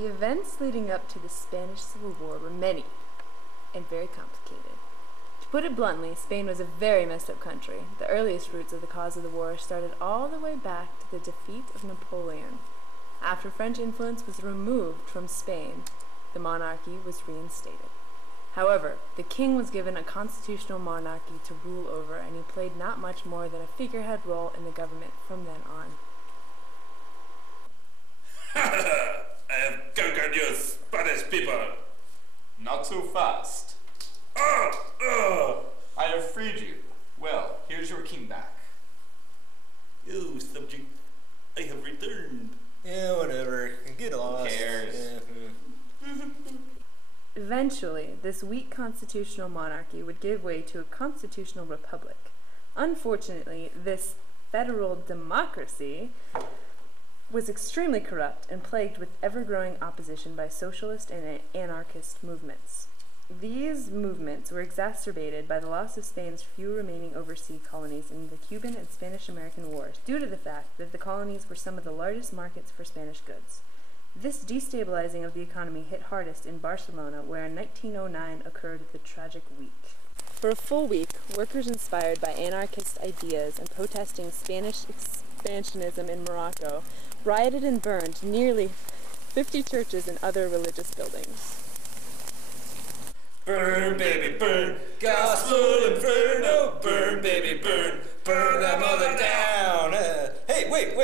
The events leading up to the Spanish Civil War were many and very complicated. To put it bluntly, Spain was a very messed up country. The earliest roots of the cause of the war started all the way back to the defeat of Napoleon. After French influence was removed from Spain, the monarchy was reinstated. However, the king was given a constitutional monarchy to rule over, and he played not much more than a figurehead role in the government from then on. I have conquered you, Spanish people! Not so fast. I have freed you. Well, here's your king back. You subject, I have returned. Yeah, whatever. Get lost. Who cares? Eventually, this weak constitutional monarchy would give way to a constitutional republic. Unfortunately, this federal democracy was extremely corrupt and plagued with ever-growing opposition by socialist and anarchist movements. These movements were exacerbated by the loss of Spain's few remaining overseas colonies in the Cuban and Spanish-American Wars, due to the fact that the colonies were some of the largest markets for Spanish goods. This destabilizing of the economy hit hardest in Barcelona, where in 1909 occurred the tragic week. For a full week, workers inspired by anarchist ideas and protesting Spanish expansionism in Morocco rioted and burned nearly 50 churches and other religious buildings. Burn, baby, burn, gospel inferno, burn, baby, burn that mother down. Hey, wait.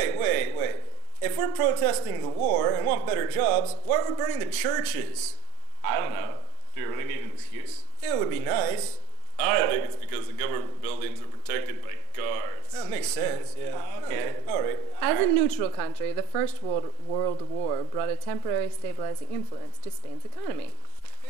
If we're protesting the war and want better jobs, why are we burning the churches? I don't know. Do we really need an excuse? It would be nice. I think it's because the government buildings are protected by guards. That makes sense, yeah. Okay. Alright. As a neutral country, the First World War brought a temporary stabilizing influence to Spain's economy.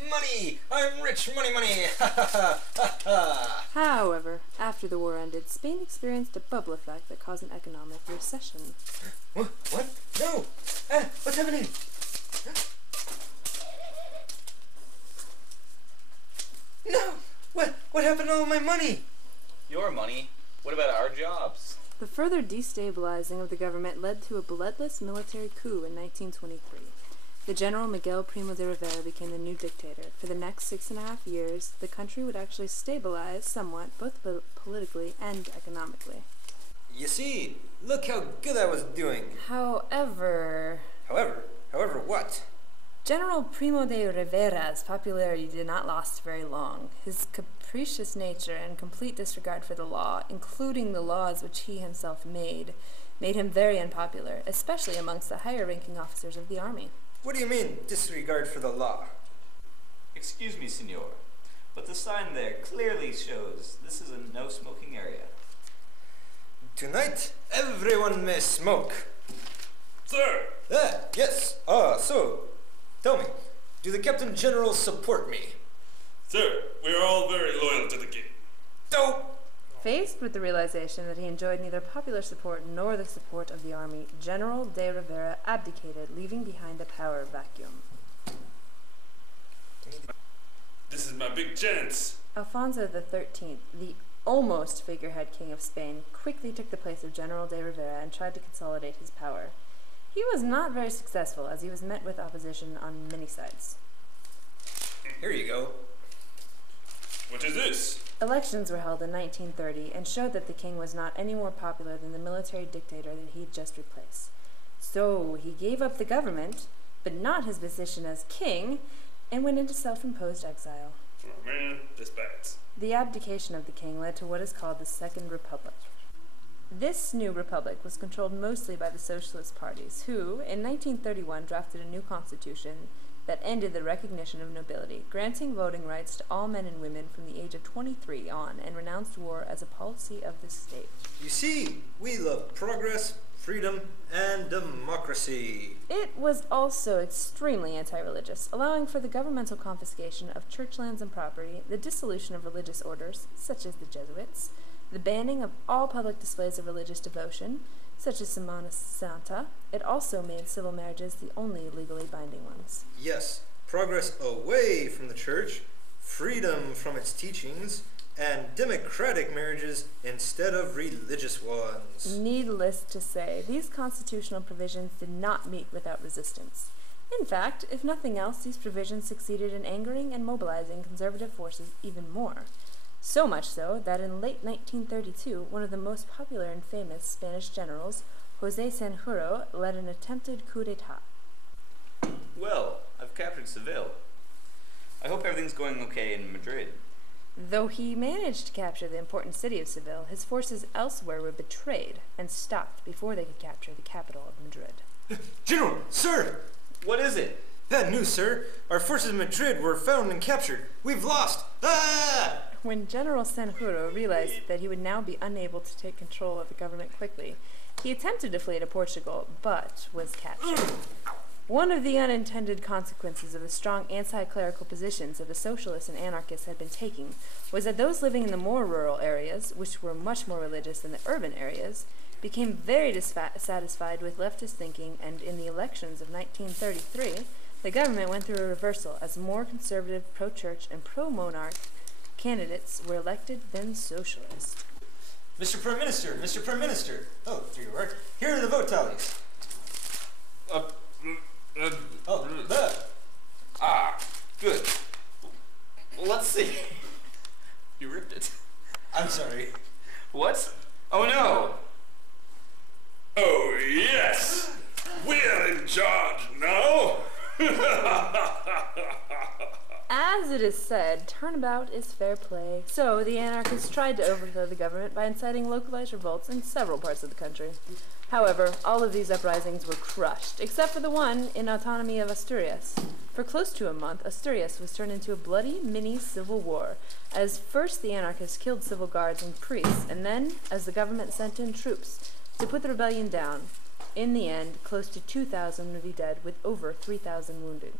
Money! I'm rich, money! Ha ha ha ha ha! However, after the war ended, Spain experienced a bubble effect that caused an economic recession. What? No! What's happening? No! What happened to all my money? Your money? What about our jobs? The further destabilizing of the government led to a bloodless military coup in 1923. The General Miguel Primo de Rivera became the new dictator. For the next 6.5 years, the country would actually stabilize somewhat, both politically and economically. You see, look how good I was doing. However, What? General Primo de Rivera's popularity did not last very long. His capricious nature and complete disregard for the law, including the laws which he himself made him very unpopular, especially amongst the higher-ranking officers of the army. What do you mean, disregard for the law? Excuse me, senor, but the sign there clearly shows this is a no-smoking area. Tonight, everyone may smoke. Sir! Yes. So, tell me, do the Captain General support me? Sir, we are all very loyal to the king. Dope! Faced with the realization that he enjoyed neither popular support nor the support of the army, General de Rivera abdicated, leaving behind a power vacuum. This is my big chance. Alfonso XIII, the almost figurehead king of Spain, quickly took the place of General de Rivera and tried to consolidate his power. He was not very successful, as he was met with opposition on many sides. Here you go. What is this? Elections were held in 1930 and showed that the king was not any more popular than the military dictator that he had just replaced. So he gave up the government, but not his position as king, and went into self-imposed exile. Oh man, this bats. The abdication of the king led to what is called the Second Republic. This new republic was controlled mostly by the socialist parties, who, in 1931, drafted a new constitution that ended the recognition of nobility, granting voting rights to all men and women from the age of 23 on, and renounced war as a policy of the state. You see, we love progress, freedom, and democracy. It was also extremely anti-religious, allowing for the governmental confiscation of church lands and property, the dissolution of religious orders, such as the Jesuits, the banning of all public displays of religious devotion, such as Semana Santa. It also made civil marriages the only legally binding ones. Yes, progress away from the church, freedom from its teachings, and democratic marriages instead of religious ones. Needless to say, these constitutional provisions did not meet without resistance. In fact, if nothing else, these provisions succeeded in angering and mobilizing conservative forces even more. So much so that in late 1932, one of the most popular and famous Spanish generals, José Sanjurjo, led an attempted coup d'etat. Well, I've captured Seville. I hope everything's going okay in Madrid. Though he managed to capture the important city of Seville, his forces elsewhere were betrayed and stopped before they could capture the capital of Madrid. General, sir! What is it? Bad news, sir. Our forces in Madrid were found and captured. We've lost. Ah! When General Sanjurjo realized that he would now be unable to take control of the government quickly, he attempted to flee to Portugal, but was captured. One of the unintended consequences of the strong anti-clerical positions that the socialists and anarchists had been taking was that those living in the more rural areas, which were much more religious than the urban areas, became very dissatisfied with leftist thinking, and in the elections of 1933, the government went through a reversal as more conservative, pro-church, and pro-monarch candidates were elected than socialist. Mr. Prime Minister, Mr. Prime Minister. Oh, there you are. Here are the vote tallies. Good. Well, let's see. You ripped it. I'm sorry. What? Oh no! Oh, yes! We're in charge now! As it is said, turnabout is fair play. So the anarchists tried to overthrow the government by inciting localized revolts in several parts of the country. However, all of these uprisings were crushed, except for the one in autonomy of Asturias. For close to a month, Asturias was turned into a bloody mini-civil war, as first the anarchists killed civil guards and priests, and then, as the government sent in troops to put the rebellion down. In the end, close to 2,000 would be dead, with over 3,000 wounded.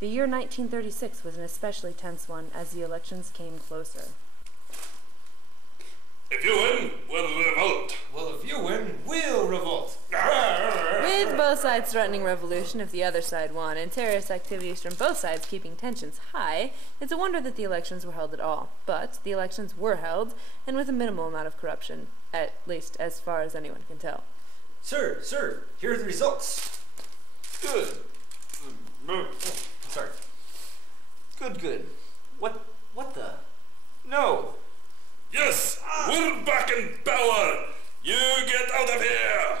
The year 1936 was an especially tense one, as the elections came closer. If you win, we'll revolt. Well, if you win, we'll revolt. With both sides threatening revolution if the other side won, and terrorist activities from both sides keeping tensions high, it's a wonder that the elections were held at all. But the elections were held, and with a minimal amount of corruption, at least as far as anyone can tell. Sir, here are the results. Good. Sorry. Good. What the? No! Yes! We're back in power! You get out of here!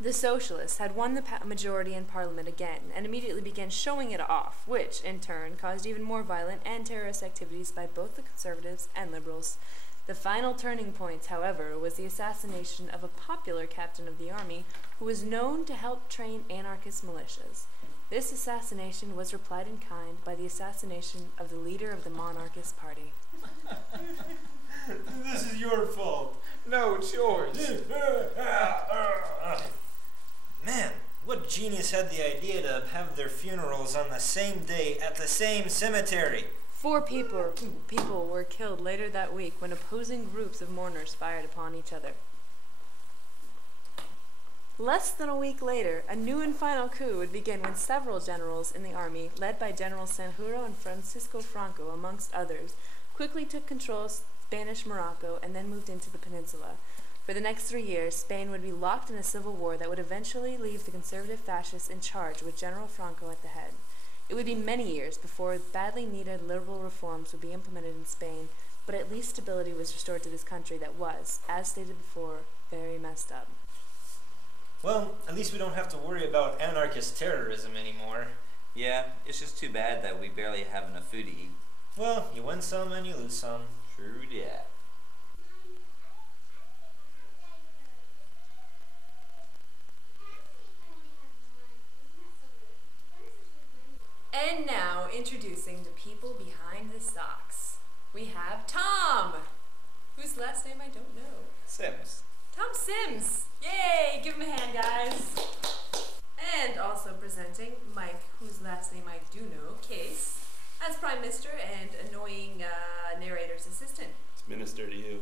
The socialists had won the majority in parliament again, and immediately began showing it off, which, in turn, caused even more violent and terrorist activities by both the conservatives and liberals. The final turning point, however, was the assassination of a popular captain of the army who was known to help train anarchist militias. This assassination was replied in kind by the assassination of the leader of the monarchist party. This is your fault. No, it's yours. Man, what genius had the idea to have their funerals on the same day at the same cemetery? 4 people were killed later that week when opposing groups of mourners fired upon each other. Less than a week later, a new and final coup would begin when several generals in the army, led by General Sanjurjo and Francisco Franco, amongst others, quickly took control of Spanish Morocco and then moved into the peninsula. For the next 3 years, Spain would be locked in a civil war that would eventually leave the conservative fascists in charge with General Franco at the head. It would be many years before badly needed liberal reforms would be implemented in Spain, but at least stability was restored to this country that was, as stated before, very messed up. Well, at least we don't have to worry about anarchist terrorism anymore. Yeah, it's just too bad that we barely have enough food to eat. Well, you win some and you lose some. True that. And now, introducing the people behind the socks. We have Tom, whose last name I don't know. Sims. Tom Sims! Yay! Give him a hand, guys! And also presenting Mike, whose last name I do know, Case, as Prime Minister and annoying narrator's assistant. It's minister to you.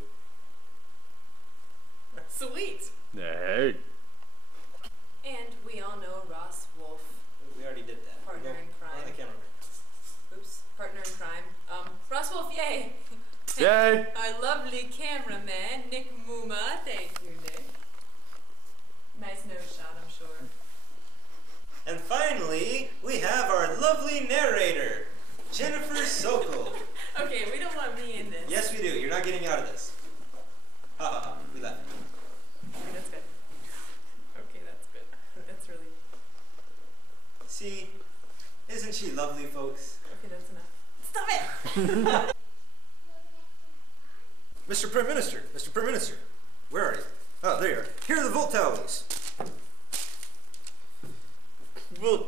Sweet! Hey. And we all know Ross Wolf, We already did that. partner in crime. On the cameraman. Oops, partner in crime. Ross Wolf, yay! Yay! Our lovely cameraman, Nick Muma. Thank you, Nick. Nice nose shot, I'm sure. And finally, she lovely, folks? Okay, that's enough. Stop it! Mr. Prime Minister, Mr. Prime Minister, where are you? Oh, there you are. Here are the vote tallies. Well,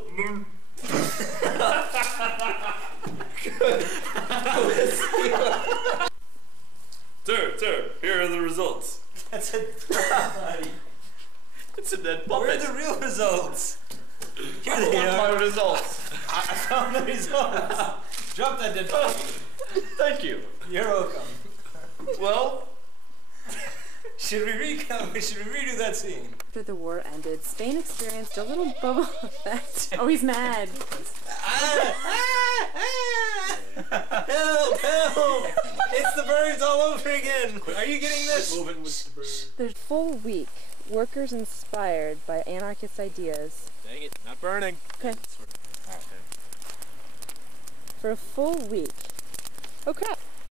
Sir, here are the results. that's a dead It's a dead puppet. Where are the real results? Here I they want are. my results. I found the results. Drop that dead body. Thank you. You're welcome. Well, Should we redo that scene? After the war ended, Spain experienced a little bubble effect. Oh, he's mad. Help! Help! It's the birds all over again. Are you getting this? Moving with the bird. There's full week. Workers inspired by anarchist ideas. Dang it, not burning. Okay. For a full week. Oh crap.